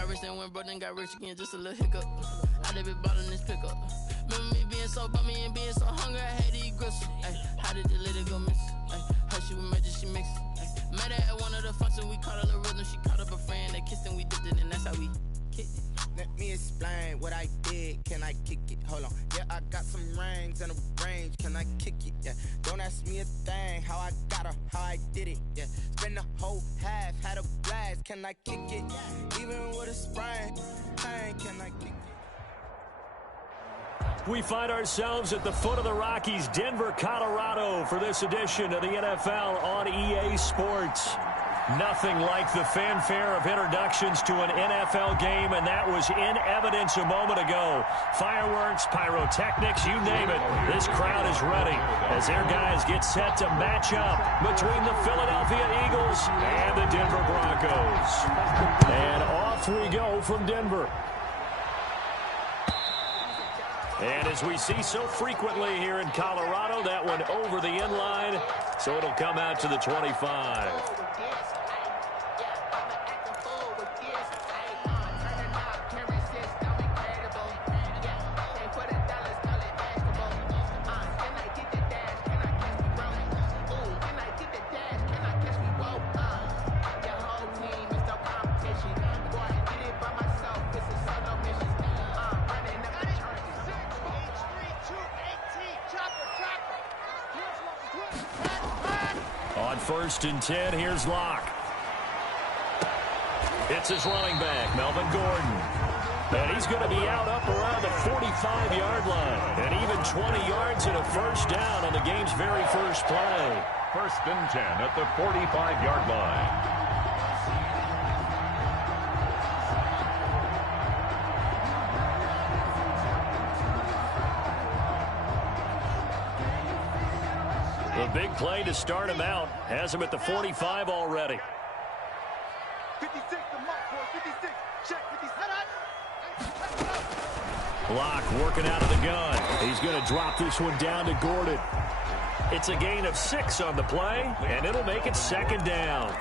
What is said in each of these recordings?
got rich, then went broke, then got rich again, just a little hiccup. I did be bought in this pickup. Remember me being so bummy and being so hungry, I had to eat gristle. Ay, how did the lady go miss? Ay, her she was magic, she mixed. Ay, met her at one of the functions, we caught a little rhythm. She caught up a friend, they kissed and we dipped it, and that's how we kicked it. Let me explain what I did. Can I kick it? Hold on. Yeah, I got some rings and a range. Can I kick it? Yeah. Don't ask me a thing. How I got her, how I did it. Yeah. Spend the whole half, had a blast. Can I kick it? Even with a sprain, can I kick it? We find ourselves at the foot of the Rockies, Denver, Colorado, for this edition of the NFL on EA Sports. Nothing like the fanfare of introductions to an NFL game, and that was in evidence a moment ago. Fireworks, pyrotechnics, you name it. This crowd is ready as their guys get set to match up between the Philadelphia Eagles and the Denver Broncos. And off we go from Denver. And as we see so frequently here in Colorado, that one over the end line, so it'll come out to the 25. First and 10, here's Locke. It's his running back, Melvin Gordon. And he's going to be out up around the 45-yard line. And even 20 yards and a first down on the game's very first play. First and 10 at the 45-yard line. The big play to start him out has him at the 45 already. 56, the mark for 56. Check 56. Locke working out of the gun. He's going to drop this one down to Gordon. It's a gain of 6 on the play, and it'll make it second down.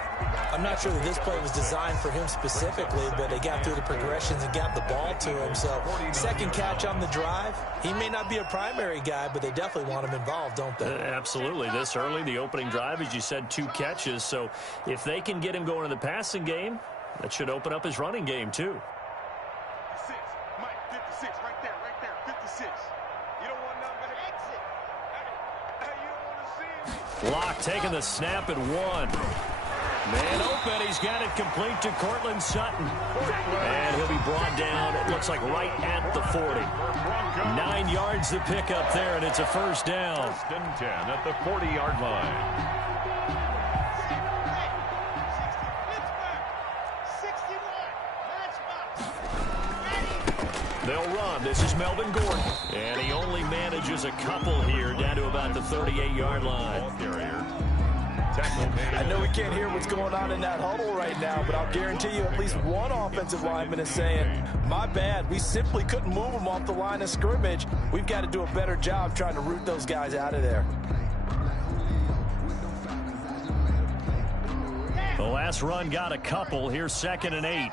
I'm not sure that this play was designed for him specifically, but they got through the progressions and got the ball to him. So second catch on the drive. He may not be a primary guy, but they definitely want him involved, don't they? Absolutely. This early, the opening drive, as you said, 2 catches. So if they can get him going in the passing game, that should open up his running game too. 56, Mike, 56, right there, 56. You don't want nothing but an exit. Hey, you don't want to see me. Locke taking the snap at 1. Man open, he's got it complete to Cortland Sutton. And he'll be brought down, it looks like right at the 40. 9 yards to pick up there, and it's a first down. First and 10 at the 40-yard line. They'll run. This is Melvin Gordon. And he only manages a couple here down to about the 38-yard line. I know we can't hear what's going on in that huddle right now, but I'll guarantee you at least one offensive lineman is saying, my bad, we simply couldn't move them off the line of scrimmage. We've got to do a better job trying to root those guys out of there. The last run got a couple. Here's 2nd and 8.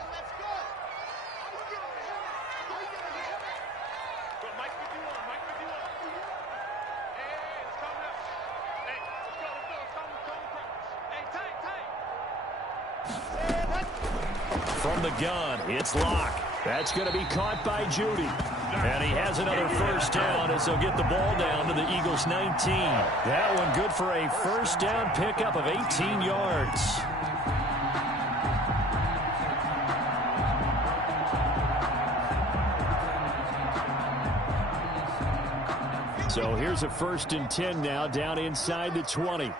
From the gun, it's Locke. That's going to be caught by Judy. And he has another first down as they'll get the ball down to the Eagles' 19. That one good for a first down pickup of 18 yards. So here's a 1st and 10 now down inside the 20.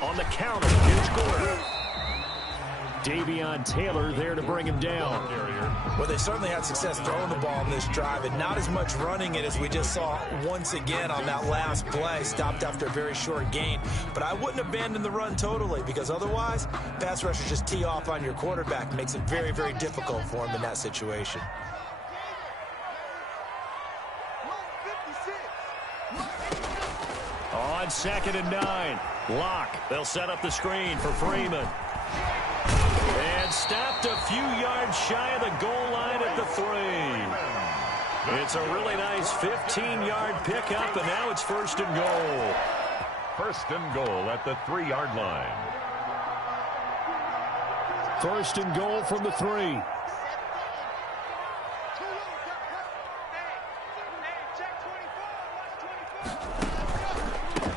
On the counter, here's Gordon. Davion Taylor there to bring him down. Well, they certainly had success throwing the ball in this drive, and not as much running it as we just saw once again on that last play. Stopped after a very short gain. But I wouldn't abandon the run totally, because otherwise, pass rushers just tee off on your quarterback. Makes it very, very difficult for him in that situation. On 2nd and 9, Locke. They'll set up the screen for Freeman. few yards shy of the goal line at the 3. It's a really nice 15-yard pickup, and now it's 1st and goal. 1st and goal at the 3-yard line. 1st and goal from the 3.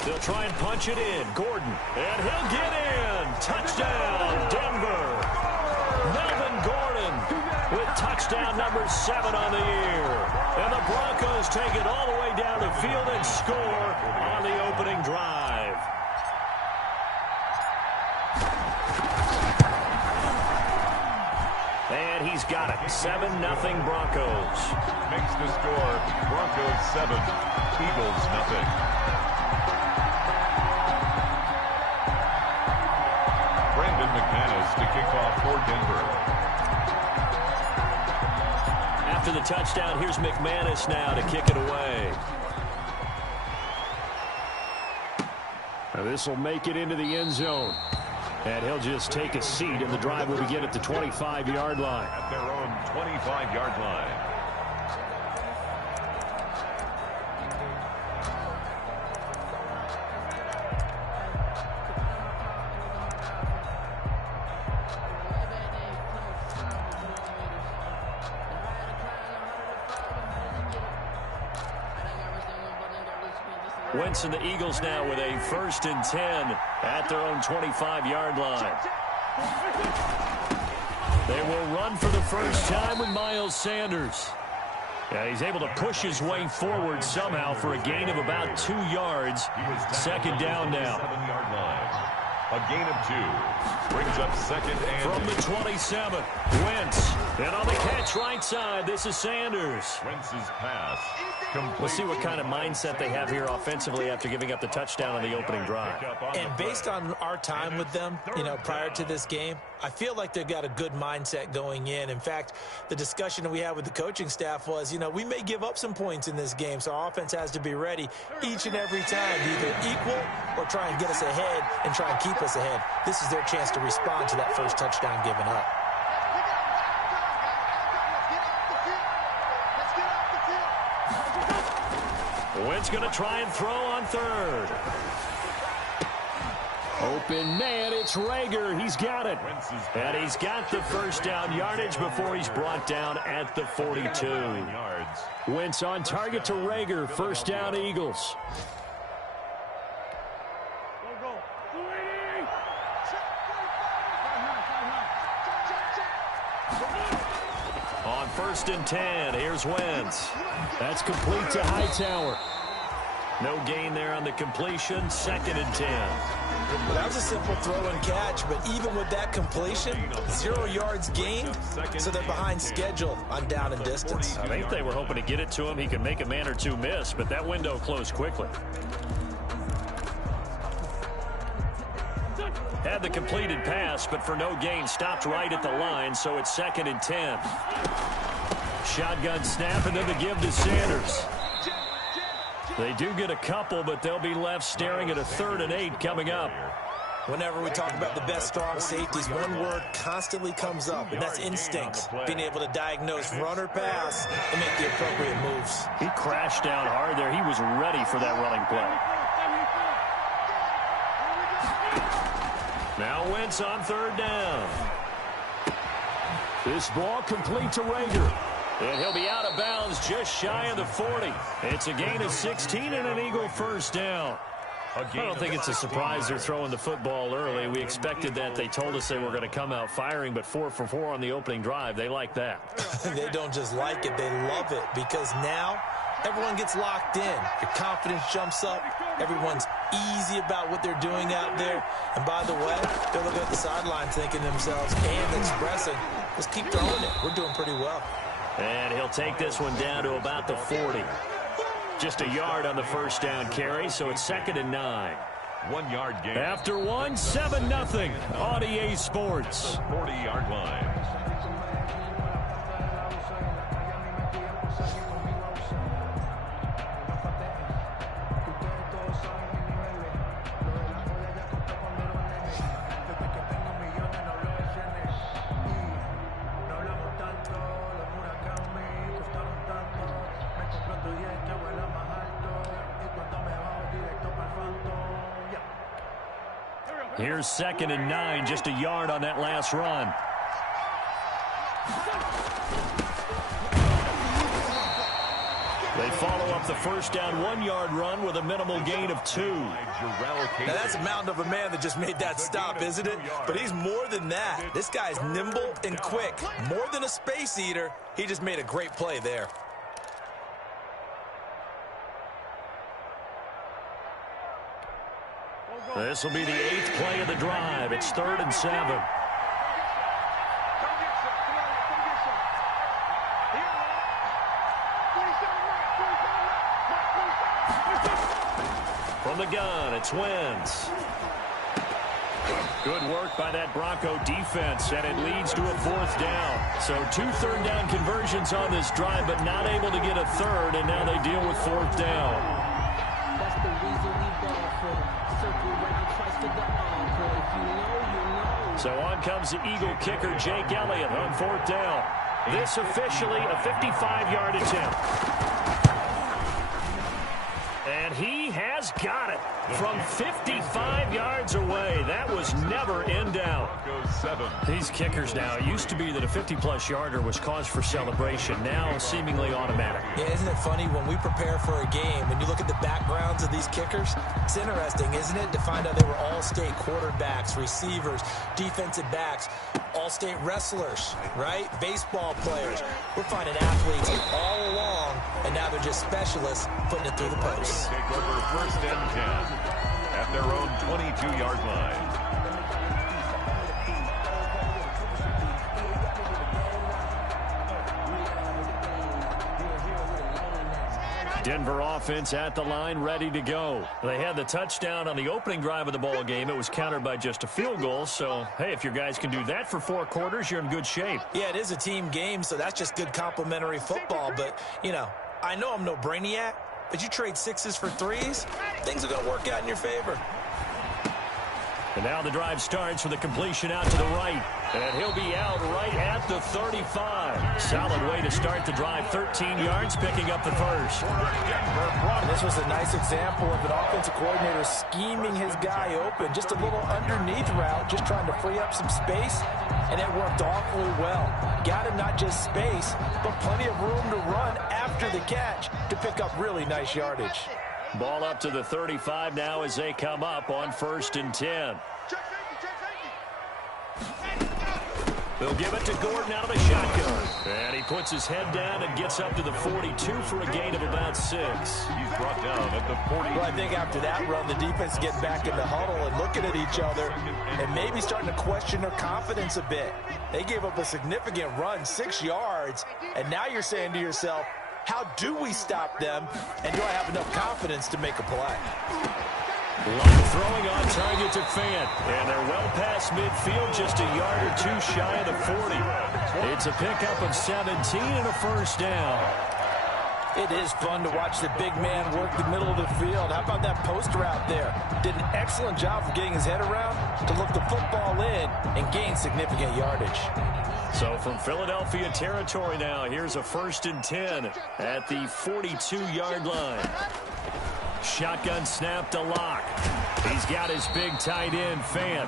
They'll try and punch it in. Gordon, and he'll get in. Touchdown, Denver. Melvin Gordon with touchdown number 7 on the year. And the Broncos take it all the way down the field and score on the opening drive. And he's got it. 7-0 Broncos. Makes the score Broncos 7, Eagles 0. McManus to kick off for Denver. After the touchdown, here's McManus now to kick it away. Now this will make it into the end zone. And he'll just take a seat, and the drive will begin at the 25-yard line. At their own 25-yard line. Wentz and the Eagles now with a 1st and 10 at their own 25-yard line. They will run for the first time with Miles Sanders. Yeah, he's able to push his way forward somehow for a gain of about 2 yards. 2nd down now. 7-yard line. A gain of 2. Brings up 2nd and from the 27. Wentz. And on the catch right side, this is Sanders. Wentz's pass. We'll see what kind of mindset they have here offensively after giving up the touchdown on the opening drive. And based on our time with them, prior to this game, I feel like they've got a good mindset going in. In fact, the discussion that we had with the coaching staff was, we may give up some points in this game, so our offense has to be ready each and every time to either equal or try and get us ahead and try and keep us ahead. This is their chance to respond to that first touchdown given up. Wentz going to try and throw on 3rd. Open man, it's Rager. He's got it. And he's got the first down yardage before he's brought down at the 42. Wentz on target to Rager. 1st down, Eagles. On 1st and 10, here's Wentz. That's complete to Hightower. No gain there on the completion. 2nd and 10. Well, that was a simple throw and catch, but even with that completion, 0 yards gained, so they're behind schedule on down and distance. I think they were hoping to get it to him. He could make a man or two miss, but that window closed quickly. Had the completed pass, but for no gain, stopped right at the line, so it's 2nd and 10. Shotgun snap, and then the give to Sanders. They do get a couple, but they'll be left staring at a 3rd and 8 coming up. Whenever we talk about the best strong safeties, one word constantly comes up, and that's instincts. Being able to diagnose run or pass and make the appropriate moves. He crashed down hard there. He was ready for that running play. Now Wentz on 3rd down. This ball complete to Rager. And he'll be out of bounds just shy of the 40. It's a gain of 16 and an Eagle 1st down. I don't think it's a surprise they're throwing the football early. We expected that. They told us they were going to come out firing, but 4 for 4 on the opening drive. They like that. They don't just like it, they love it, because now everyone gets locked in. Your confidence jumps up. Everyone's easy about what they're doing out there. And by the way, they're looking at the sideline thinking to themselves and expressing, let's keep throwing it. We're doing pretty well. And he'll take this one down to about the 40. Just a yard on the 1st down carry, so it's 2nd and 9. 1 yard gain. After 1, 7-0 on EA Sports. 40-yard line. Here's 2nd and 9, just a yard on that last run. They follow up the first down 1-yard run with a minimal gain of 2. Now that's a mountain of a man that just made that stop, isn't it? But he's more than that. This guy's nimble and quick. More than a space eater. He just made a great play there. This will be the 8th play of the drive. It's 3rd and 7. From the gun, it's Wentz. Good work by that Bronco defense, and it leads to a 4th down. So 2 third-down conversions on this drive, but not able to get a third, and now they deal with 4th down. That's the reason we ball for. Circle round twice for the encore. If you know, you know. So on comes the Eagle kicker, Jake Elliott, on 4th down. This officially a 55-yard attempt. And he has got it from 55 yards away. That was never in doubt. These kickers now, it used to be that a 50-plus yarder was cause for celebration. Now seemingly automatic. Yeah, isn't it funny when we prepare for a game, when you look at the backgrounds of these kickers, it's interesting, isn't it, to find out they were all-state quarterbacks, receivers, defensive backs, all-state wrestlers, right? Baseball players. We're finding athletes all along, and now they're just specialists putting it through the post. Take over 1st and 10 at their own 22-yard line. Denver offense at the line, ready to go. They had the touchdown on the opening drive of the ball game. It was countered by just a field goal. So, hey, if your guys can do that for 4 quarters, you're in good shape. Yeah, it is a team game, so that's just good complimentary football. But, you know, I know I'm no brainiac, but you trade 6s for 3s, things are going to work out in your favor. And now the drive starts with a completion out to the right. And he'll be out right at the 35. Solid way to start the drive. 13 yards, picking up the first. And this was a nice example of an offensive coordinator scheming his guy open. Just a little underneath route, just trying to free up some space. And it worked awfully well. Got him not just space, but plenty of room to run after the catch to pick up really nice yardage. Ball up to the 35 now as they come up on 1st and 10. They'll give it to Gordon out of the shotgun. And he puts his head down and gets up to the 42 for a gain of about 6. He's brought down at the 40. Well, I think after that run, the defense getting back in the huddle and looking at each other and maybe starting to question their confidence a bit. They gave up a significant run, 6 yards, and now you're saying to yourself, how do we stop them, and do I have enough confidence to make a play? Line throwing on target to Fant, and they're well past midfield, just a yard or 2 shy of the 40. It's a pickup of 17 and a 1st down. It is fun to watch the big man work the middle of the field. How about that post route there? Did an excellent job of getting his head around to look the football in and gain significant yardage. So from Philadelphia territory now, here's a 1st and 10 at the 42-yard line. Shotgun snap to Locke. He's got his big tight end, Fant.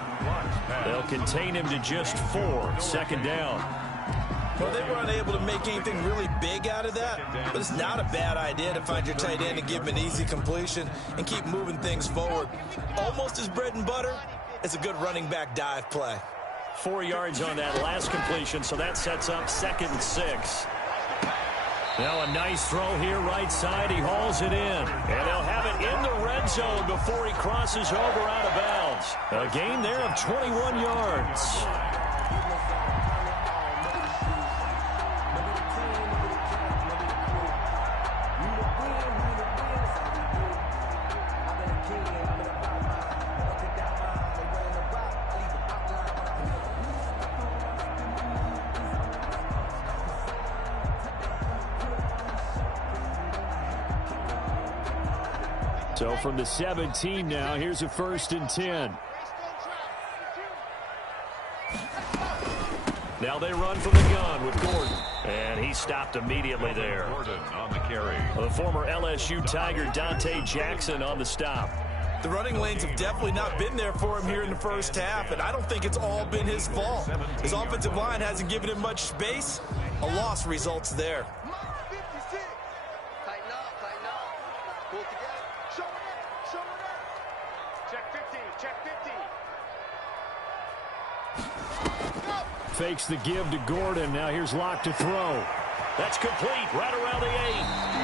They'll contain him to just 4. 2nd down. Well, they were unable to make anything really big out of that, but it's not a bad idea to find your tight end and give him an easy completion and keep moving things forward. Almost as bread and butter as a good running back dive play. 4 yards on that last completion, so that sets up 2nd and 6. Now a nice throw here right side. He hauls it in, and they'll have it in the red zone before he crosses over out of bounds. A gain there of 21 yards. So from the 17 now, here's a 1st and 10. Now they run from the gun with Gordon. And he stopped immediately there. Gordon on the carry. The former LSU Tiger Dante Jackson on the stop. The running lanes have definitely not been there for him here in the first half, and I don't think it's all been his fault. His offensive line hasn't given him much space. A loss results there. Fakes the give to Gordon. Now here's Locke to throw. That's complete right around the 8.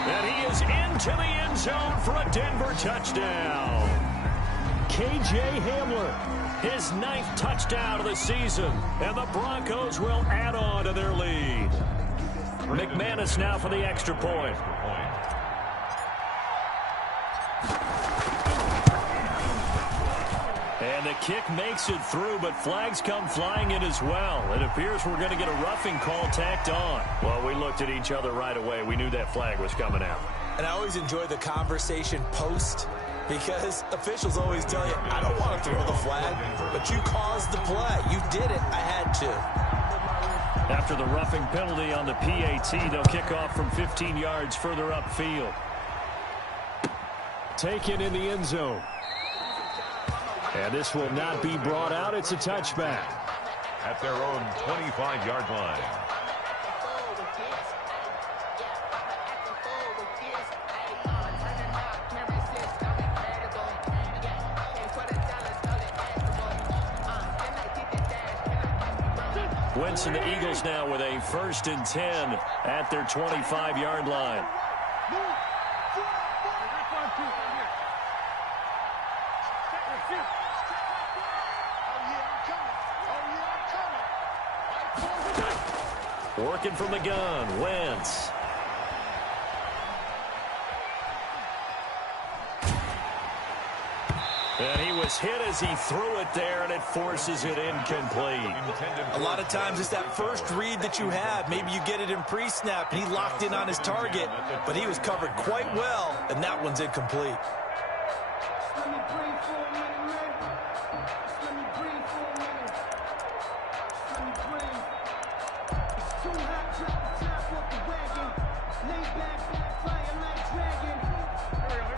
And he is into the end zone for a Denver touchdown. K.J. Hamler, his 9th touchdown of the season. And the Broncos will add on to their lead. McManus now for the extra point. And the kick makes it through, but flags come flying in as well. It appears we're going to get a roughing call tacked on. Well, we looked at each other right away. We knew that flag was coming out. And I always enjoy the conversation post, because officials always tell you, I don't want to throw the flag, but you caused the play. You did it. I had to. After the roughing penalty on the PAT, they'll kick off from 15 yards further upfield. Taken in the end zone. And this will not be brought out. It's a touchback. At their own 25-yard line. Wentz and the Eagles now with a 1st and 10 at their 25-yard line. Working from the gun, Wentz. And he was hit as he threw it there, and it forces it incomplete. A lot of times it's that first read that you have. Maybe you get it in pre-snap, and he locked in on his target, but he was covered quite well, and that one's incomplete.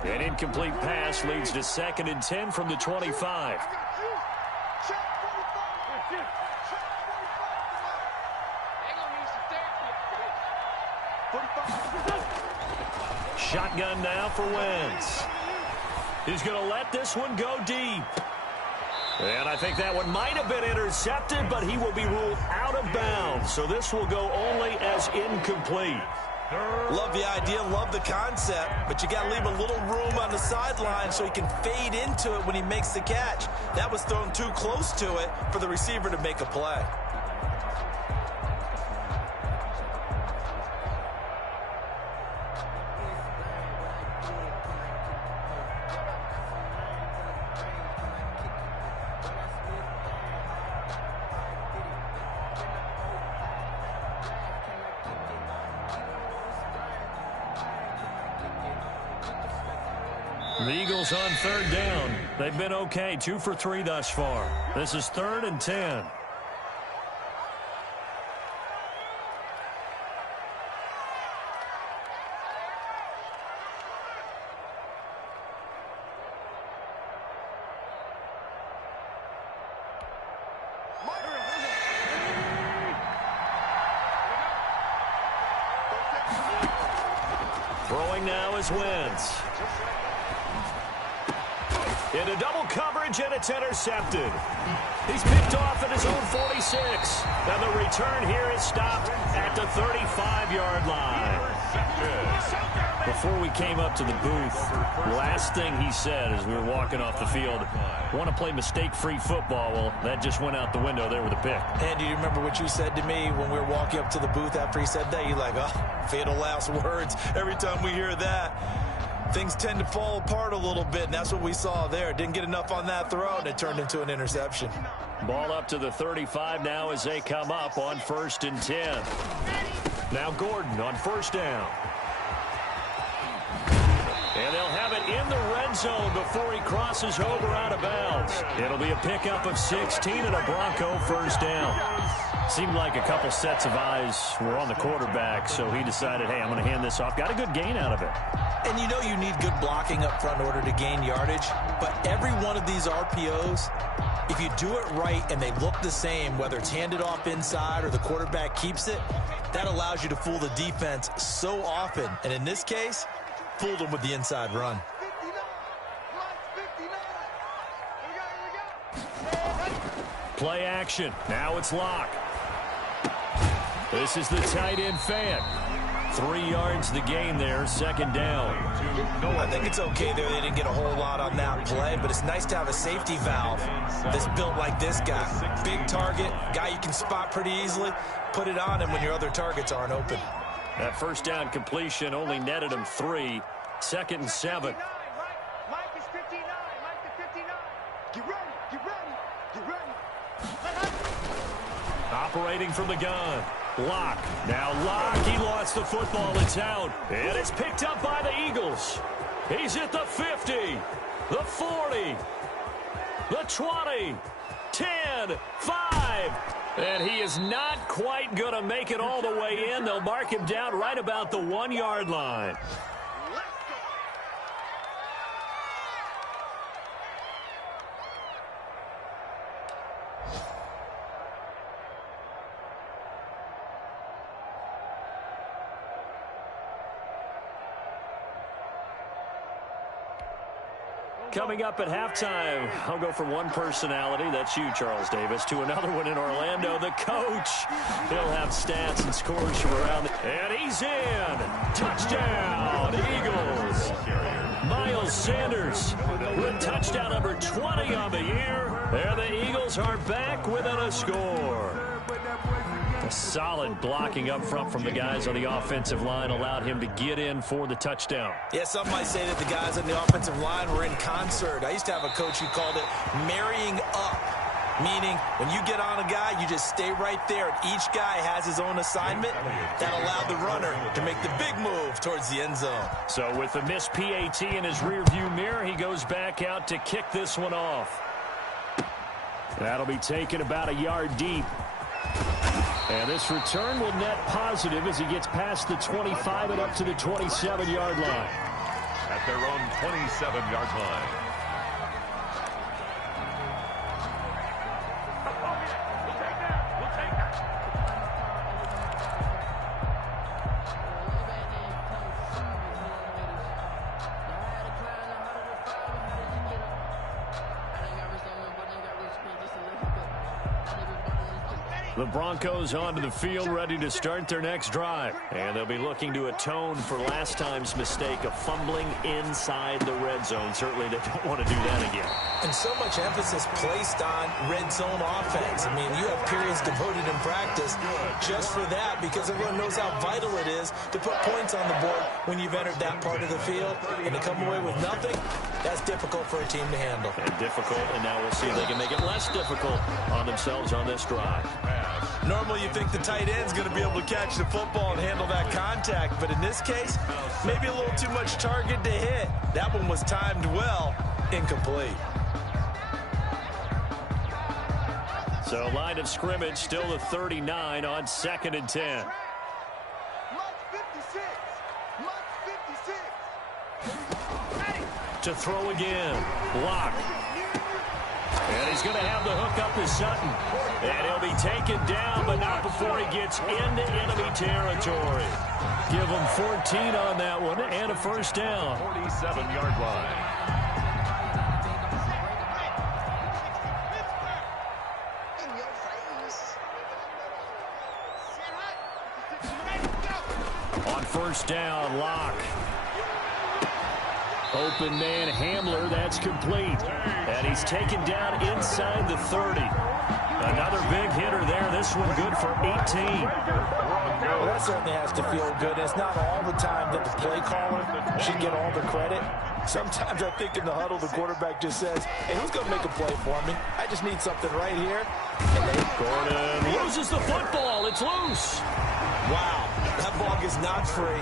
An incomplete pass leads to 2nd and 10 from the 25. Shotgun now for Wentz. He's going to let this one go deep. And I think that one might have been intercepted, but he will be ruled out of bounds. So this will go only as incomplete. Love the idea, love the concept, but you got to leave a little room on the sideline so he can fade into it when he makes the catch. That was thrown too close to it for the receiver to make a play. The Eagles on 3rd down. They've been okay, 2 for 3 thus far. This is 3rd and 10. Throwing now is Wentz. Into double coverage, and it's intercepted. He's picked off at his own 46. And the return here is stopped at the 35-yard line. Before we came up to the booth, last thing he said as we were walking off the field, want to play mistake-free football. Well, that just went out the window there with a pick. And do you remember what you said to me when we were walking up to the booth after he said that? You're like, oh, fatal last words. Every time we hear that, things tend to fall apart a little bit, and that's what we saw there. Didn't get enough on that throw, and it turned into an interception. Ball up to the 35 now as they come up on 1st and 10. Now Gordon on 1st down. And they'll have it in the red zone before he crosses over out of bounds. It'll be a pickup of 16 and a Bronco 1st down. Seemed like a couple sets of eyes were on the quarterback, so he decided, hey, I'm going to hand this off. Got a good gain out of it. And you know you need good blocking up front in order to gain yardage, but every one of these RPOs, if you do it right and they look the same, whether it's handed off inside or the quarterback keeps it, that allows you to fool the defense so often. And in this case, fooled them with the inside run. Play action. Now it's Locke. This is the tight end fan. 3 yards the gain there, second down. I think it's okay there. They didn't get a whole lot on that play, but it's nice to have a safety valve that's built like this guy. Big target, guy you can spot pretty easily. Put it on him when your other targets aren't open. That first down completion only netted him 3. Second and 7. Mike is 59. Mike is 59. Get ready. Get ready. Get ready. Operating from the gun. Locke. Now Locke. He lost the football. It's out. And it's picked up by the Eagles. He's at the 50. The 40. The 20. 10. 5. And he is not quite going to make it all the way in. They'll mark him down right about the 1-yard line. Coming up at halftime, I'll go from one personality, that's you, Charles Davis, to another one in Orlando, the coach. He'll have stats and scores from around and he's in. Touchdown, Eagles. Miles Sanders with touchdown number 20 on the year. And the Eagles are back within a score. A solid blocking up front from the guys on the offensive line allowed him to get in for the touchdown. Yeah, some might say that the guys on the offensive line were in concert. I used to have a coach who called it marrying up, meaning when you get on a guy, you just stay right there, and each guy has his own assignment. That allowed the runner to make the big move towards the end zone. So with the missed PAT in his rearview mirror, he goes back out to kick this one off. That'll be taken about a yard deep. And this return will net positive as he gets past the 25 and up to the 27-yard line. At their own 27-yard line. The Broncos onto the field, ready to start their next drive. And they'll be looking to atone for last time's mistake of fumbling inside the red zone. Certainly they don't want to do that again. And so much emphasis placed on red zone offense. I mean, you have periods devoted in practice just for that because everyone knows how vital it is to put points on the board when you've entered that part of the field. And to come away with nothing, that's difficult for a team to handle. And difficult, and now we'll see if they can make it less difficult on themselves on this drive. Normally you think the tight end's going to be able to catch the football and handle that contact, but in this case, maybe a little too much target to hit. That one was timed well, incomplete. So line of scrimmage still the 39 on 2nd and 10. To throw again, Locke. And he's going to have the hook up to Sutton. And he'll be taken down, but not before he gets into enemy territory. Give him 14 on that one and a first down. 47-yard line. On first down, Locke. Open man Hamler, that's complete. And he's taken down inside the 30. Another big hitter there. This one good for 18. Well, that certainly has to feel good. It's not all the time that the play caller should get all the credit. Sometimes I think in the huddle, the quarterback just says, hey, who's going to make a play for me? I just need something right here. And Gordon loses the football. It's loose. Wow, that ball is not free,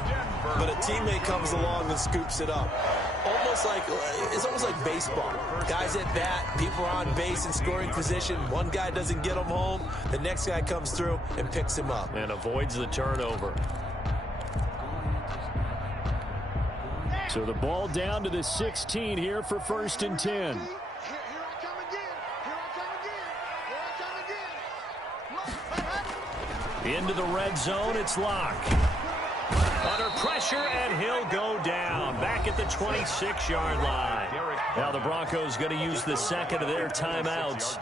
but a teammate comes along and scoops it up. Almost almost like baseball. Guys at bat, people are on base in scoring position. One guy doesn't get him home. The next guy comes through and picks him up. And avoids the turnover. So the ball down to the 16 here for 1st and 10. Into the red zone, it's Locke. Under pressure, and he'll go down. Back at the 26-yard line. Now the Broncos going to use the second of their timeouts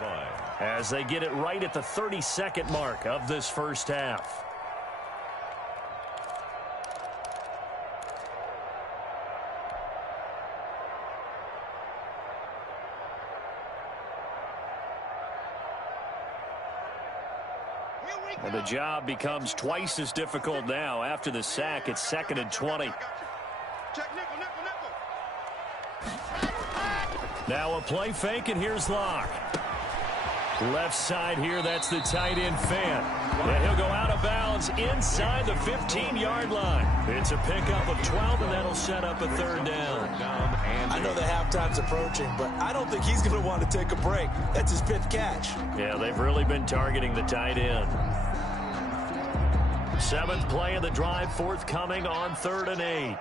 as they get it right at the 32nd mark of this first half. And the job becomes twice as difficult now. After the sack, it's 2nd and 20. Now a play fake, and here's Locke. Left side here, that's the tight end Fan. And he'll go out of bounds inside the 15-yard line. It's a pickup of 12, and that'll set up a 3rd down. I know the halftime's approaching, but I don't think he's going to want to take a break. That's his 5th catch. Yeah, they've really been targeting the tight end. 7th play of the drive, forthcoming on 3rd and 8.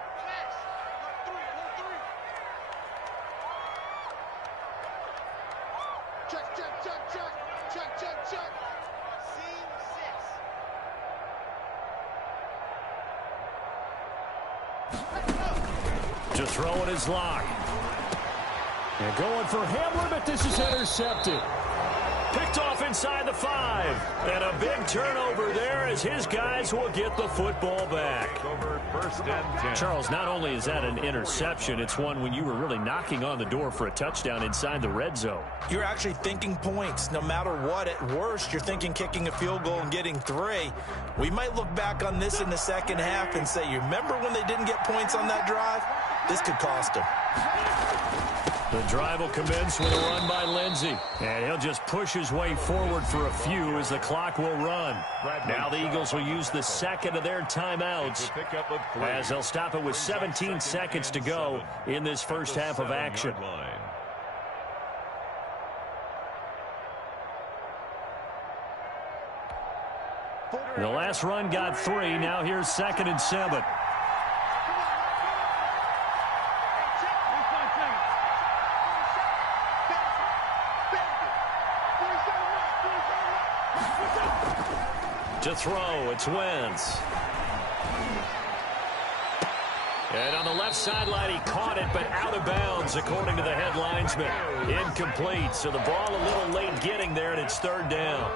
To throw it is Locke. And going for Hamler, but this is intercepted. Picked off inside the 5. And a big turnover there as his guys will get the football back. Over 1st and 10. Charles, not only is that an interception, it's one when you were really knocking on the door for a touchdown inside the red zone. You're actually thinking points. No matter what, at worst, you're thinking kicking a field goal and getting 3. We might look back on this in the second half and say, you remember when they didn't get points on that drive? This could cost them. The drive will commence with a run by Lindsey. And he'll just push his way forward for a few as the clock will run. Now the Eagles will use the second of their timeouts as they'll stop it with 17 seconds to go in this first half of action. The last run got 3. Now here's 2nd and 7. To throw, it's Wentz. And on the left sideline, he caught it, but out of bounds, according to the head linesman. Incomplete, so the ball a little late getting there, and it's 3rd down.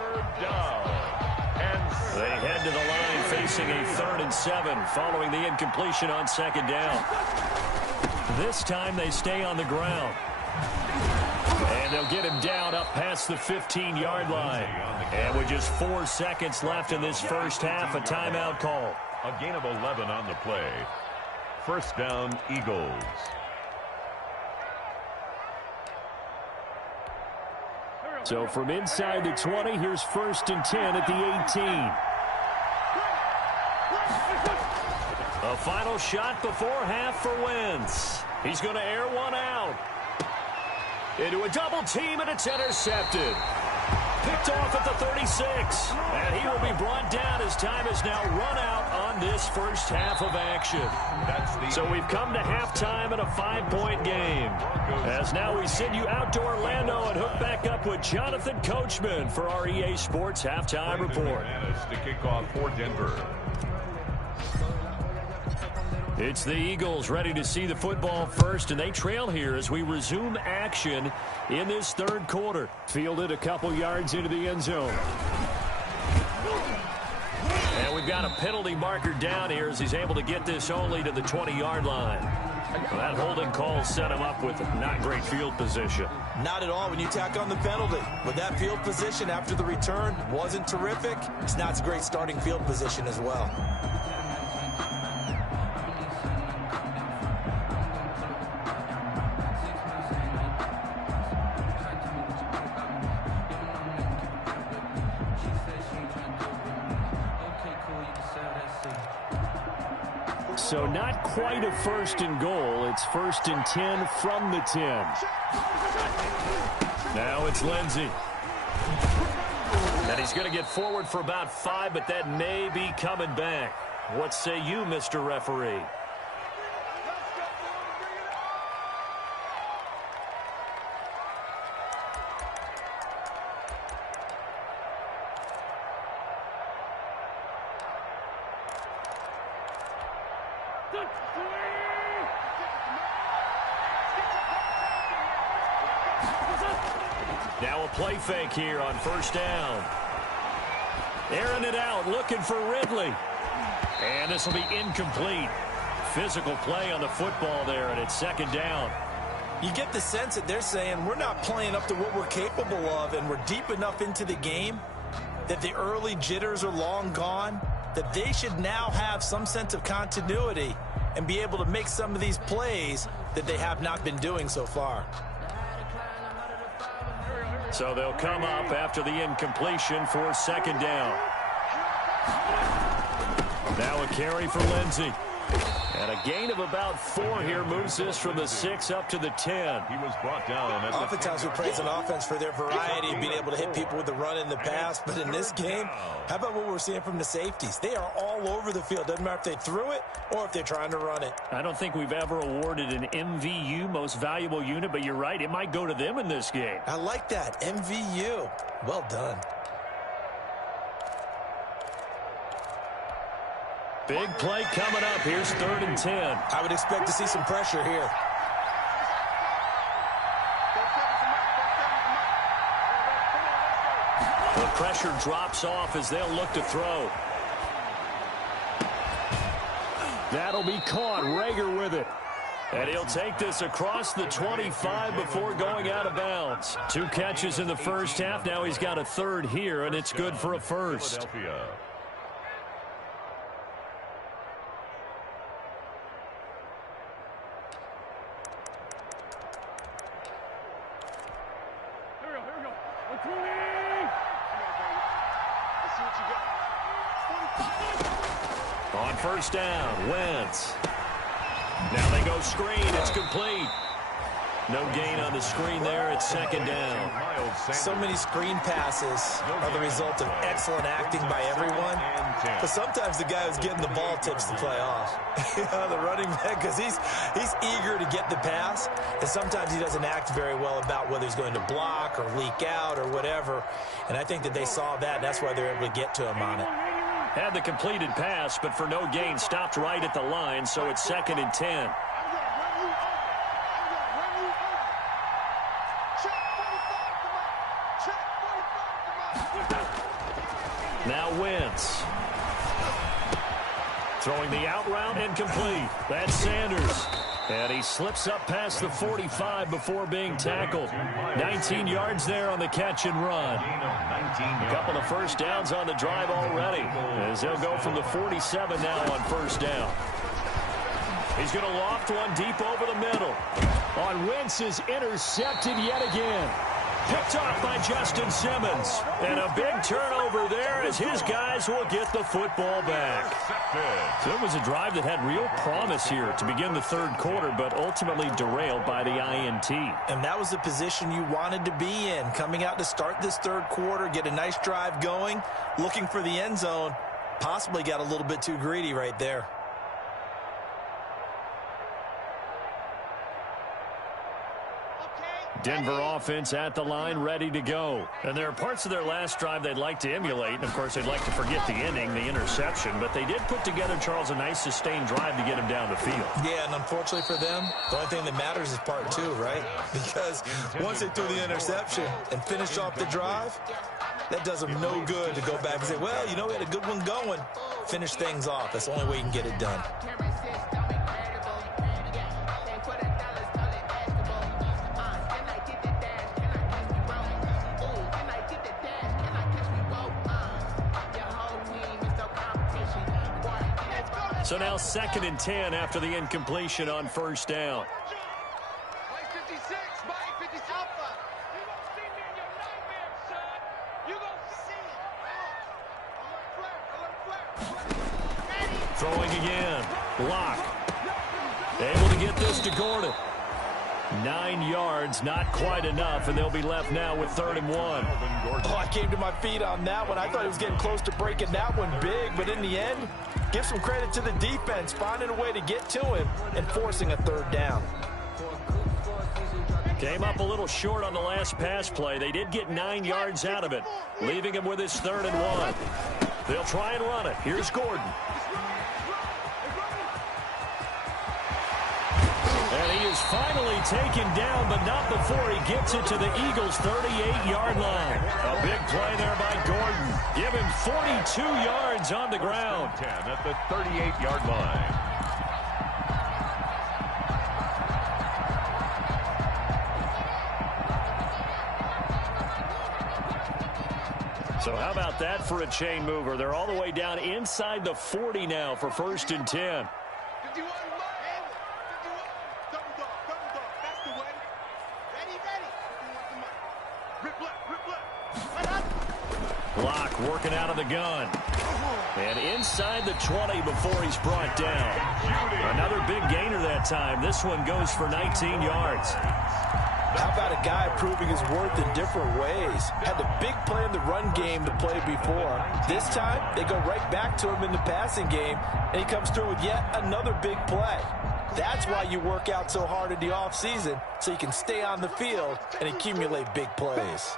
They head to the line facing a 3rd and 7 following the incompletion on 2nd down. This time they stay on the ground. And they'll get him down up past the 15-yard line. And with just 4 seconds left in this first half, a timeout call. A gain of 11 on the play. 1st down, Eagles. So from inside the 20, here's 1st and 10 at the 18. A final shot before half for Wentz. He's going to air one out. Into a double team, and it's intercepted. Picked off at the 36. And he will be brought down as time is now run out on this first half of action. So we've come to halftime in a 5-point game. As now we send you out to Orlando and hook back up with Jonathan Coachman for our EA Sports Halftime Report. To kick off for Denver. It's the Eagles ready to see the football first, and they trail here as we resume action in this 3rd quarter. Fielded a couple yards into the end zone. And we've got a penalty marker down here as he's able to get this only to the 20-yard line. Well, that holding call set him up with not great field position. Not at all when you tack on the penalty. With that field position after the return wasn't terrific. It's not a great starting field position as well. So not quite a first and goal. It's 1st and 10 from the 10. Now it's Lindsey. And he's going to get forward for about 5, but that may be coming back. What say you, Mr. Referee? Now a play fake here on 1st down. Airing it out, looking for Ridley. And this will be incomplete. Physical play on the football there, and it's 2nd down. You get the sense that they're saying we're not playing up to what we're capable of, and we're deep enough into the game that the early jitters are long gone, that they should now have some sense of continuity and be able to make some of these plays that they have not been doing so far. So they'll come up after the incompletion for 2nd down. Now a carry for Lindsey. And a gain of about 4 here moves this from the 6 up to the 10. He was brought down. Oftentimes we praise an offense for their variety, being able to hit people with the run and the pass. But in this game, how about what we're seeing from the safeties? They are all over the field. Doesn't matter if they threw it or if they're trying to run it. I don't think we've ever awarded an MVU, most valuable unit, but you're right, it might go to them in this game. I like that, MVU. Well done. Big play coming up. Here's 3rd and 10. I would expect to see some pressure here. The pressure drops off as they'll look to throw. That'll be caught. Rager with it. And he'll take this across the 25 before going out of bounds. 2 catches in the first half. Now he's got a 3rd here, and it's good for a first. On 1st down, Wentz. Now they go screen. It's complete. No gain on the screen there. It's 2nd down. So many screen passes are the result of excellent acting by everyone. But sometimes the guy who's getting the ball tips the play off. The running back, because he's eager to get the pass. And sometimes he doesn't act very well about whether he's going to block or leak out or whatever. And I think that they saw that, and that's why they're able to get to him on it. Had the completed pass, but for no gain, stopped right at the line, so it's 2nd and 10. Now Wentz. Throwing the out route, incomplete. That's Sanders. And he slips up past the 45 before being tackled. 19 yards there on the catch and run. A couple of first downs on the drive already, as they'll go from the 47 now on 1st down. He's going to loft one deep over the middle. On Wentz is intercepted yet again. Picked off by Justin Simmons. And a big turnover there as his guys will get the football back. So it was a drive that had real promise here to begin the 3rd quarter, but ultimately derailed by the INT. And that was the position you wanted to be in. Coming out to start this 3rd quarter, get a nice drive going, looking for the end zone. Possibly got a little bit too greedy right there. Denver offense at the line, ready to go. And there are parts of their last drive they'd like to emulate. And, of course, they'd like to forget the ending, the interception. But they did put together, Charles, a nice sustained drive to get him down the field. Yeah, and unfortunately for them, the only thing that matters is part 2, right? Because once they threw the interception and finished off the drive, that does them no good to go back and say, well, you know, we had a good one going. Finish things off. That's the only way you can get it done. So now 2nd and 10 after the incompletion on 1st down. Throwing again. Block. Able to get this to Gordon. 9 yards, not quite enough, and they'll be left now with 3rd and 1. Oh, I came to my feet on that one. I thought he was getting close to breaking that one big, but in the end, give some credit to the defense, finding a way to get to him and forcing a 3rd down. Came up a little short on the last pass play. They did get 9 yards out of it, leaving him with his 3rd and 1. They'll try and run it. Here's Gordon. And he is finally taken down, but not before he gets it to the Eagles' 38-yard line. A big play there by Gordon. Give him 42 yards on the ground. 10 at the 38-yard line. So how about that for a chain mover? They're all the way down inside the 40 now for 1st and 10. Block working out of the gun. And inside the 20 before he's brought down. Another big gainer that time. This one goes for 19 yards. How about a guy proving his worth in different ways? Had the big play in the run game to play before. This time, they go right back to him in the passing game, and he comes through with yet another big play. That's why you work out so hard in the offseason, so you can stay on the field and accumulate big plays.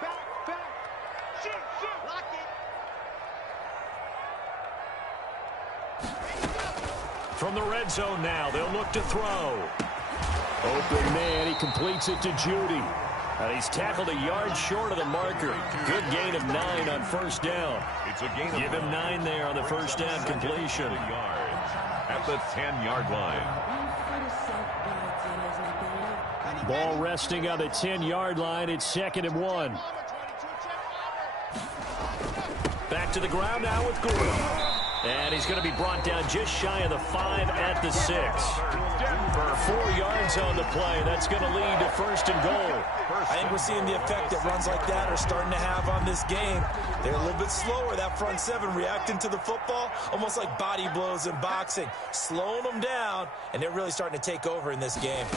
From the red zone now, they'll look to throw. Open man, he completes it to Judy. He's tackled a yard short of the marker. Good gain of 9 on 1st down. It's a gain of Give him 9 there on the 1st down completion. At the 10-yard line. Ball resting on the 10-yard line. It's 2nd and 1. Back to the ground now with Gordon. And he's going to be brought down just shy of the 5 at the 6. 4 yards on the play. That's going to lead to 1st and goal. I think we're seeing the effect that runs like that are starting to have on this game. They're a little bit slower, that front 7, reacting to the football, almost like body blows in boxing, slowing them down, and they're really starting to take over in this game.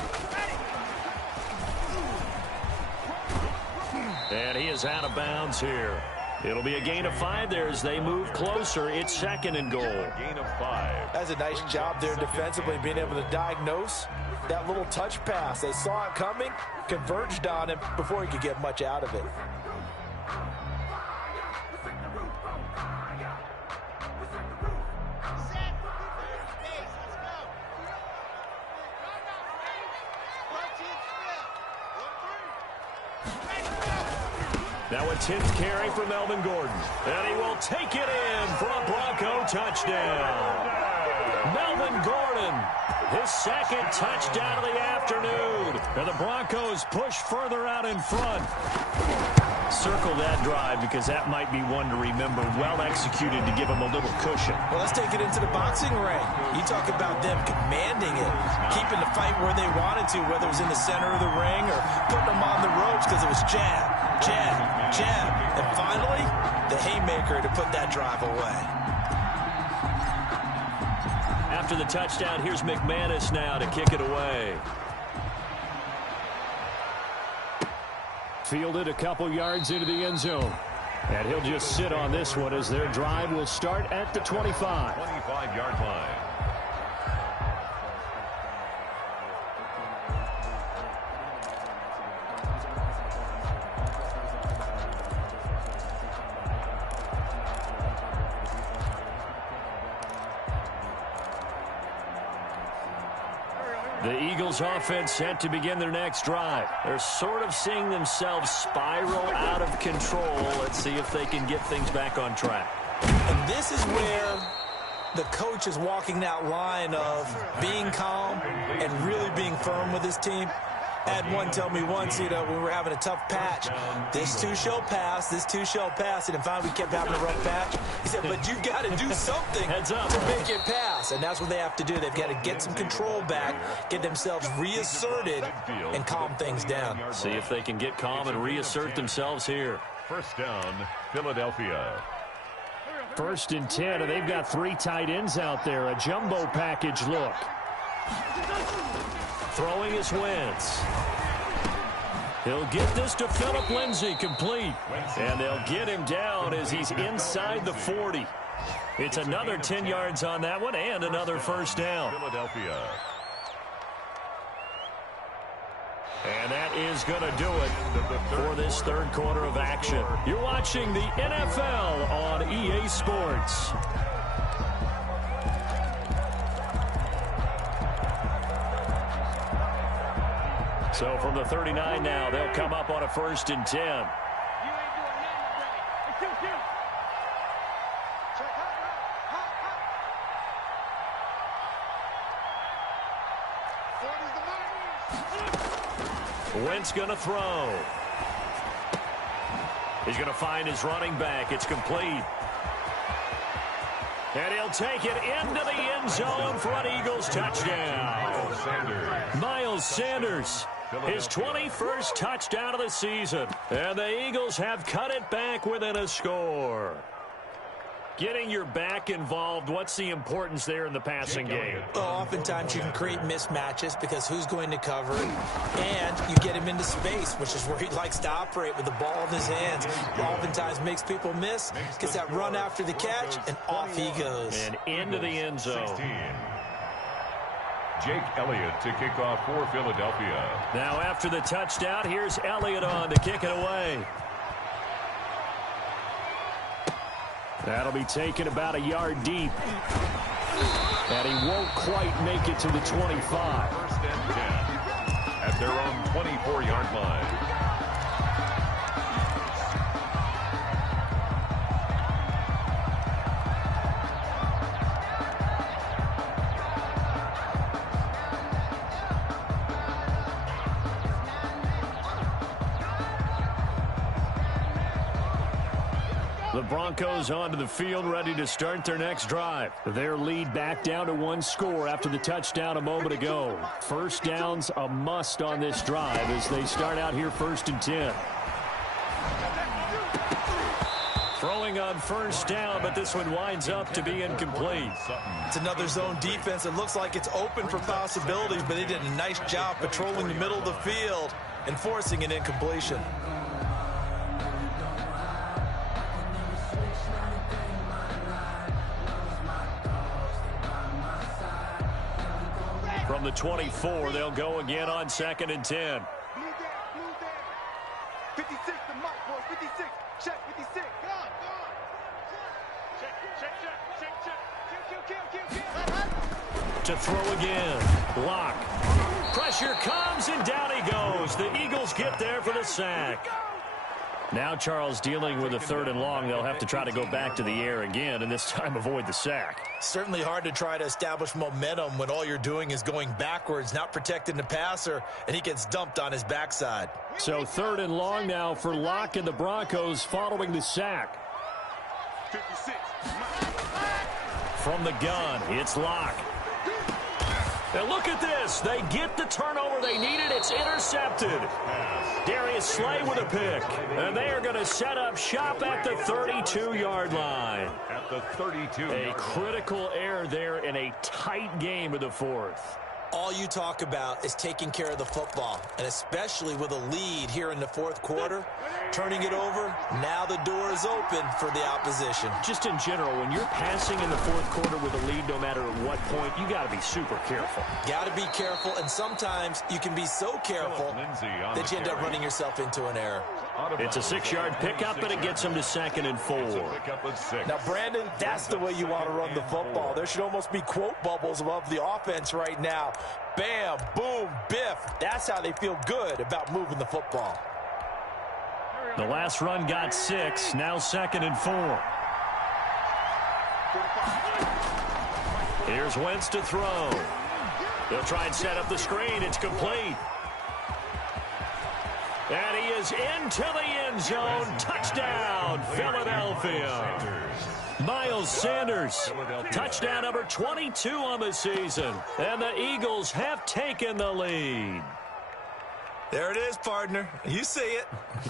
And he is out of bounds here. It'll be a gain of 5 there as they move closer. It's 2nd and goal. Gain of 5. That's a nice job there defensively, being able to diagnose that little touch pass. They saw it coming, converged on him before he could get much out of it. Now a 10th carry for Melvin Gordon. And he will take it in for a Bronco touchdown. Melvin Gordon, his 2nd touchdown of the afternoon. And the Broncos push further out in front. Circle that drive because that might be one to remember. Well executed to give him a little cushion. Well, let's take it into the boxing ring. You talk about them commanding it, keeping the fight where they wanted to, whether it was in the center of the ring or putting them on the ropes because it was jab, jab, jab. And finally, the haymaker to put that drive away. After the touchdown, here's McManus now to kick it away. Fielded a couple yards into the end zone. And he'll just sit on this one as their drive will start at the 25. 25-yard line. The Eagles offense set to begin their next drive. They're sort of seeing themselves spiral out of control. Let's see if they can get things back on track. And this is where the coach is walking that line of being calm and really being firm with his team. I had one tell me once, we were having a tough patch. This too shall pass, this too shall pass. And finally we kept having a rough patch. He said, but you've got to do something to make it pass. And that's what they have to do. They've got to get some control back, get themselves reasserted, and calm things down. See if they can get calm and reassert themselves here. 1st down, Philadelphia. 1st and 10, and they've got 3 tight ends out there. A jumbo package look. Throwing is Wentz. He'll get this to Phillip Lindsay, complete. And they'll get him down as he's inside the 40. It's another 10 yards on that one and another first down. Philadelphia. And that is going to do it for this third quarter of action. You're watching the NFL on EA Sports. So from the 39 now, they'll come up on a 1st and 10. Wentz going to throw. He's going to find his running back. It's complete. And he'll take it into the end zone for an Eagles touchdown. Miles Sanders, his 21st touchdown of the season. And the Eagles have cut it back within a score. Getting your back involved, what's the importance there in the passing game? Well, oftentimes you can create mismatches because who's going to cover it, and you get him into space, which is where he likes to operate with the ball in his hands. Oftentimes makes people miss, gets that run after the catch, and off he goes. And into the end zone. 16. Jake Elliott to kick off for Philadelphia. Now after the touchdown, here's Elliott on to kick it away. That'll be taken about a yard deep. And he won't quite make it to the 25. 1st and 10 at their own 24-yard line. The Broncos onto the field, ready to start their next drive. Their lead back down to 1 score after the touchdown a moment ago. First down's a must on this drive as they start out here 1st and 10. Throwing on 1st down, but this one winds up to be incomplete. It's another zone defense. It looks like it's open for possibilities, but they did a nice job patrolling the middle of the field and forcing an incompletion. From the 24, they'll go again on 2nd and 10. 56, the mark, boys. 56. Check, 56. Go on. Check. To throw again. Lock. Pressure comes, and down he goes. The Eagles get there for the sack. Now Charles dealing with a 3rd and long. They'll have to try to go back to the air again, and this time avoid the sack. Certainly hard to try to establish momentum when all you're doing is going backwards, not protecting the passer, and he gets dumped on his backside. So 3rd and long now for Locke and the Broncos following the sack. 56. From the gun, it's Locke. And look at this. They get the turnover they needed. It's intercepted. Darius Slay with a pick. And they are going to set up shop at the 32-yard line. At the 32. A critical error there in a tight game of the 4th. All you talk about is taking care of the football, and especially with a lead here in the 4th quarter, turning it over, now the door is open for the opposition. Just in general, when you're passing in the 4th quarter with a lead, no matter at what point, you got to be super careful. Got to be careful, and sometimes you can be so careful that you end up running yourself into an error. It's a 6-yard pickup, and it gets them to 2nd and 4. Now, Brandon, that's the way you want to run the football. There should almost be quote bubbles above the offense right now. Bam, boom, biff. That's how they feel good about moving the football. The last run got 6, now 2nd and 4. Here's Wentz to throw. They'll try and set up the screen. It's complete. And he is into the end zone. Touchdown, Philadelphia. Miles Sanders, touchdown number 22 on the season. And the Eagles have taken the lead. There it is, partner. You see it.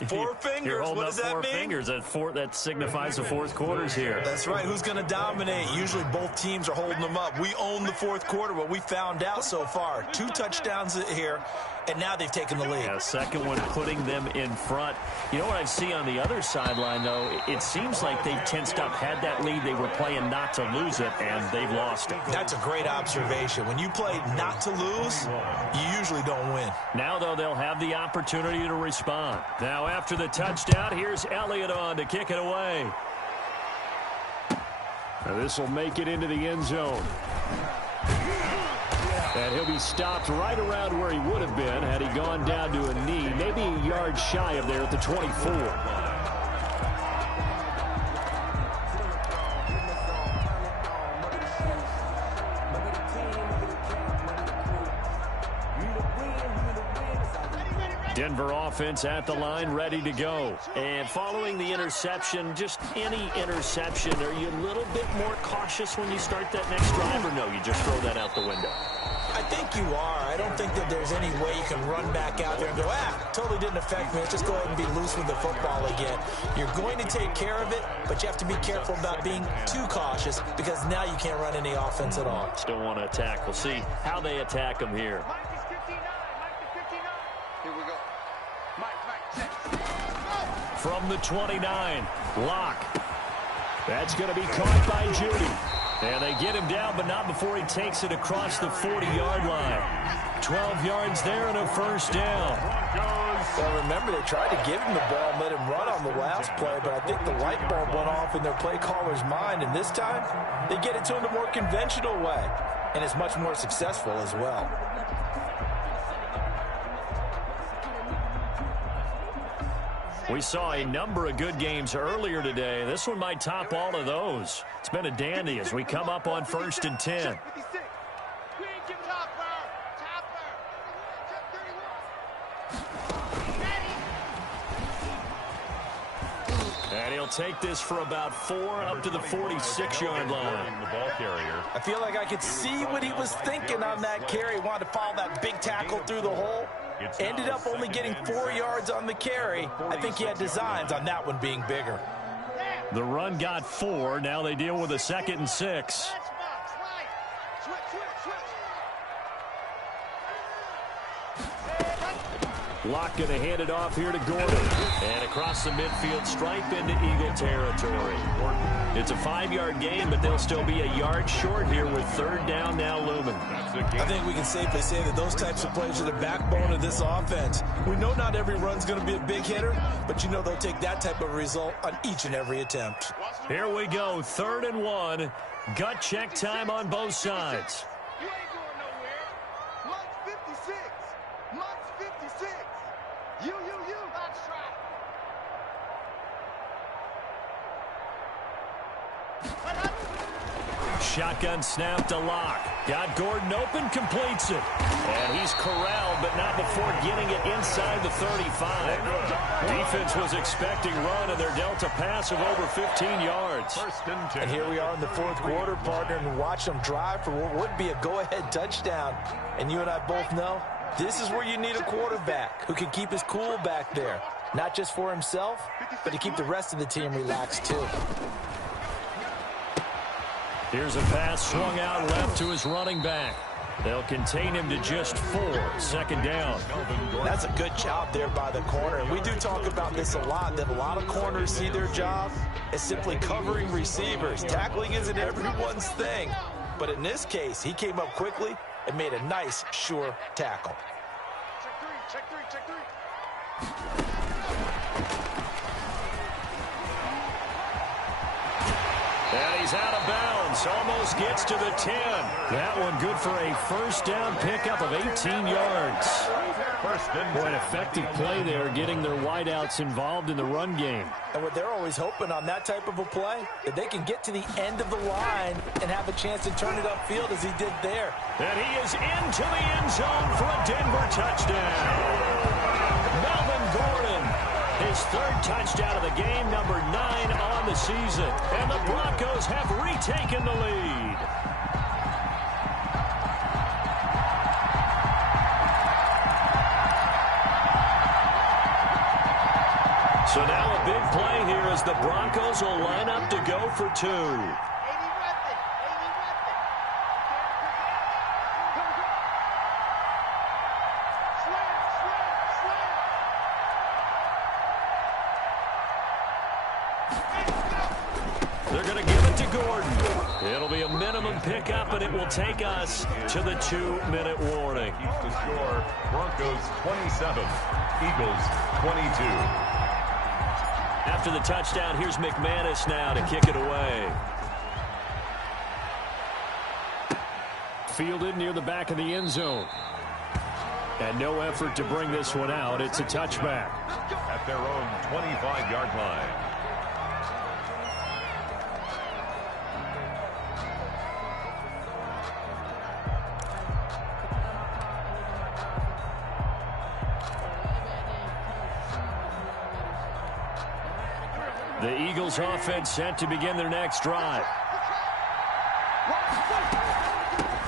4 fingers. You're holding What up does that 4 mean? fingers. That signifies the fourth quarter's here. That's right. Who's going to dominate? Usually both teams are holding them up. We own the fourth quarter, what we found out so far. 2 touchdowns here, and now they've taken the lead. Yeah, second one putting them in front. You know what I see on the other sideline, though? It seems like they've tensed up, had that lead. They were playing not to lose it, and they've lost it. That's a great observation. When you play not to lose, you usually don't win. Now, though, they'll have the opportunity to respond. Now, after the touchdown, here's Elliott on to kick it away. Now, this will make it into the end zone. And he'll be stopped right around where he would have been had he gone down to a knee, maybe a yard shy of there at the 24. Denver offense at the line, ready to go. And following the interception, just any interception, are you a little bit more cautious when you start that next drive, or no, you just throw that out the window? I think you are. I don't think that there's any way you can run back out there and go, totally didn't affect me. Let's just go ahead and be loose with the football again. You're going to take care of it, but you have to be careful about being too cautious because now you can't run any offense at all. Still want to attack. We'll see how they attack them here. From the 29, Locke. That's going to be caught by Judy. And they get him down, but not before he takes it across the 40-yard line. 12 yards there and a first down. Well, remember, they tried to give him the ball and let him run on the last play, but I think the light bulb went off in their play caller's mind, and this time they get it to him the more conventional way, and it's much more successful as well. We saw a number of good games earlier today. This one might top all of those. It's been a dandy as we come up on 1st and 10. And he'll take this for about 4 up to the 46-yard line. The ball carrier. I feel like I could see what he was thinking on that carry. He wanted to follow that big tackle through the hole. Ended up only getting 4 yards on the carry. I think he had designs on that one being bigger. The run got 4. Now they deal with a 2nd and 6. Locke going to hand it off here to Gordon. And across the midfield stripe into Eagle territory. It's a 5-yard gain, but they'll still be a yard short here with 3rd down now looming. I think we can safely say that those types of plays are the backbone of this offense. We know not every run's going to be a big hitter, but you know they'll take that type of result on each and every attempt. Here we go, 3rd and 1. Gut check time on both sides. You ain't going nowhere. Lunch 56. Lunch 56. You. That's right. Shotgun snap to Locke. Got Gordon open, completes it. And he's corralled, but not before getting it inside the 35. Defense was expecting run, and they're dealt a pass of over 15 yards. And here we are in the 4th quarter, partner, and watch them drive for what would be a go-ahead touchdown. And you and I both know this is where you need a quarterback who can keep his cool back there. Not just for himself, but to keep the rest of the team relaxed, too. Here's a pass swung out left to his running back. They'll contain him to just 4. 2nd down. That's a good job there by the corner. And we do talk about this a lot, that a lot of corners see their job as simply covering receivers. Tackling isn't everyone's thing. But in this case, he came up quickly and made a nice, sure tackle. Check three. And he's out of bounds. Almost gets to the 10. That one good for a first down pickup of 18 yards. Boy, an effective play there, getting their wideouts involved in the run game. And what they're always hoping on that type of a play, that they can get to the end of the line and have a chance to turn it upfield as he did there. And he is into the end zone for a Denver touchdown. Melvin Gordon, his 3rd touchdown of the game, number 9 on the season. And the Broncos have retaken the lead. So now a big play here as the Broncos will line up to go for two. They're going to give it to Gordon. It'll be a minimum pickup, and it will take us to the 2-minute warning. Keeps the score, Broncos 27, Eagles 22. After the touchdown, here's McManus now to kick it away. Fielded near the back of the end zone. And no effort to bring this one out. It's a touchback. At their own 25-yard line. The Eagles offense set to begin their next drive.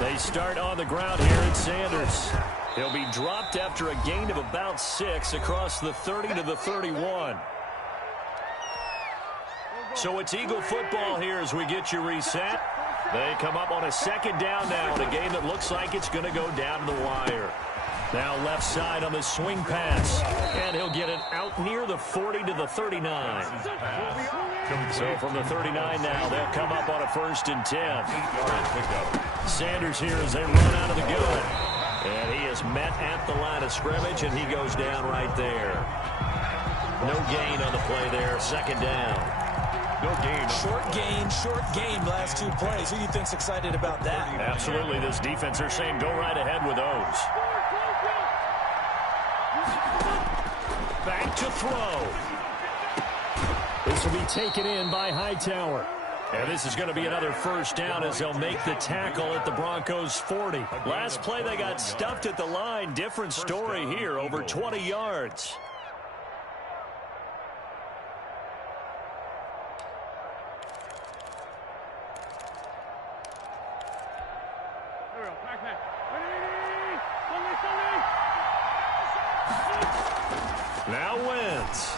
They start on the ground here at Sanders. He'll be dropped after a gain of about 6 across the 30 to the 31. So it's Eagle football here as we get you reset. They come up on a second down now in a game that looks like it's going to go down to the wire. Now left side on the swing pass. And he'll get it out near the 40 to the 39. So from the 39 now, they'll come up on a 1st and 10. Sanders here as they run out of the gun. And he is met at the line of scrimmage, and he goes down right there. No gain on the play there. Second down. No gain. Short gain, last 2 plays. Who do you think's excited about that? Absolutely. This defense, they're saying go right ahead with those. Back to throw. This will be taken in by Hightower. And this is going to be another 1st down as they'll make the tackle at the Broncos 40. Last play they got stuffed at the line. Different story here, over 20 yards. Now Wentz.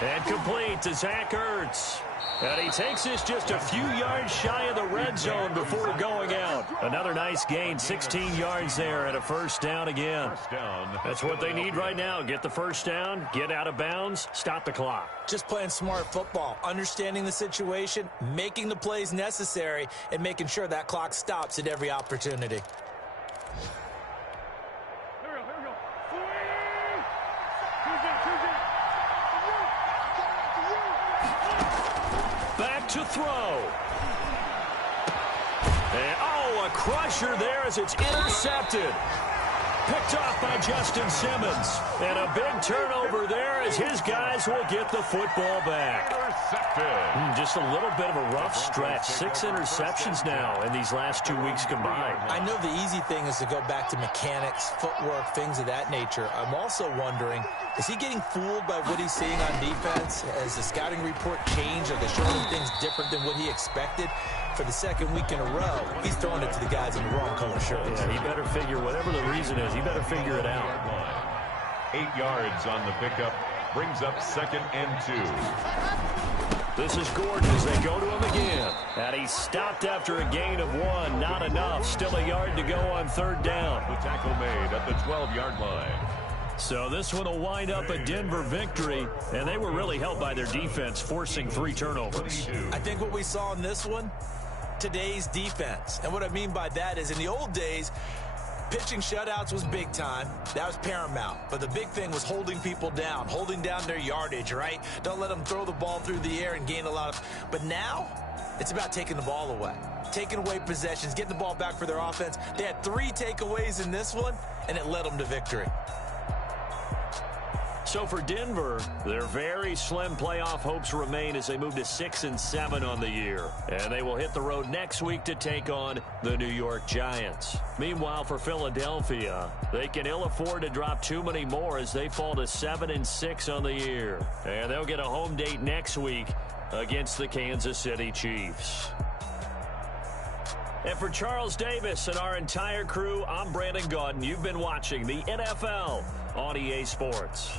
And complete to Zach Ertz. And he takes this just a few yards shy of the red zone before going out. Another nice gain, 16 yards there, and a 1st down again. That's what they need right now. Get the 1st down, get out of bounds, stop the clock. Just playing smart football, understanding the situation, making the plays necessary, and making sure that clock stops at every opportunity. To throw. And, a crusher there as it's intercepted. Picked off by Justin Simmons. And a big turnover there as his guys will get the football back. Just a little bit of a rough stretch. 6 interceptions now in these last 2 weeks combined. I know the easy thing is to go back to mechanics, footwork, things of that nature. I'm also wondering, is he getting fooled by what he's seeing on defense? Has the scouting report changed? Are they showing him things different than what he expected? For the 2nd week in a row, he's throwing it to the guys in the wrong color shirts. Yeah, he better figure, whatever the reason is, he better figure it out. 8 yards on the pickup. Brings up 2nd and 2. This is Gordon as they go to him again. And he stopped after a gain of 1. Not enough. Still a yard to go on 3rd down. The tackle made at the 12-yard line. So this one will wind up a Denver victory, and they were really helped by their defense, forcing 3 turnovers. I think what we saw in this one, today's defense. And what I mean by that is in the old days, pitching shutouts was big time. That was paramount. But the big thing was holding people down, holding down their yardage, right? Don't let them throw the ball through the air and gain a lot of... But now, it's about taking the ball away. Taking away possessions, getting the ball back for their offense. They had 3 takeaways in this one, and it led them to victory. So for Denver, their very slim playoff hopes remain as they move to 6-7 on the year. And they will hit the road next week to take on the New York Giants. Meanwhile, for Philadelphia, they can ill afford to drop too many more as they fall to 7-6 on the year. And they'll get a home date next week against the Kansas City Chiefs. And for Charles Davis and our entire crew, I'm Brandon Gaudin. You've been watching the NFL on EA Sports.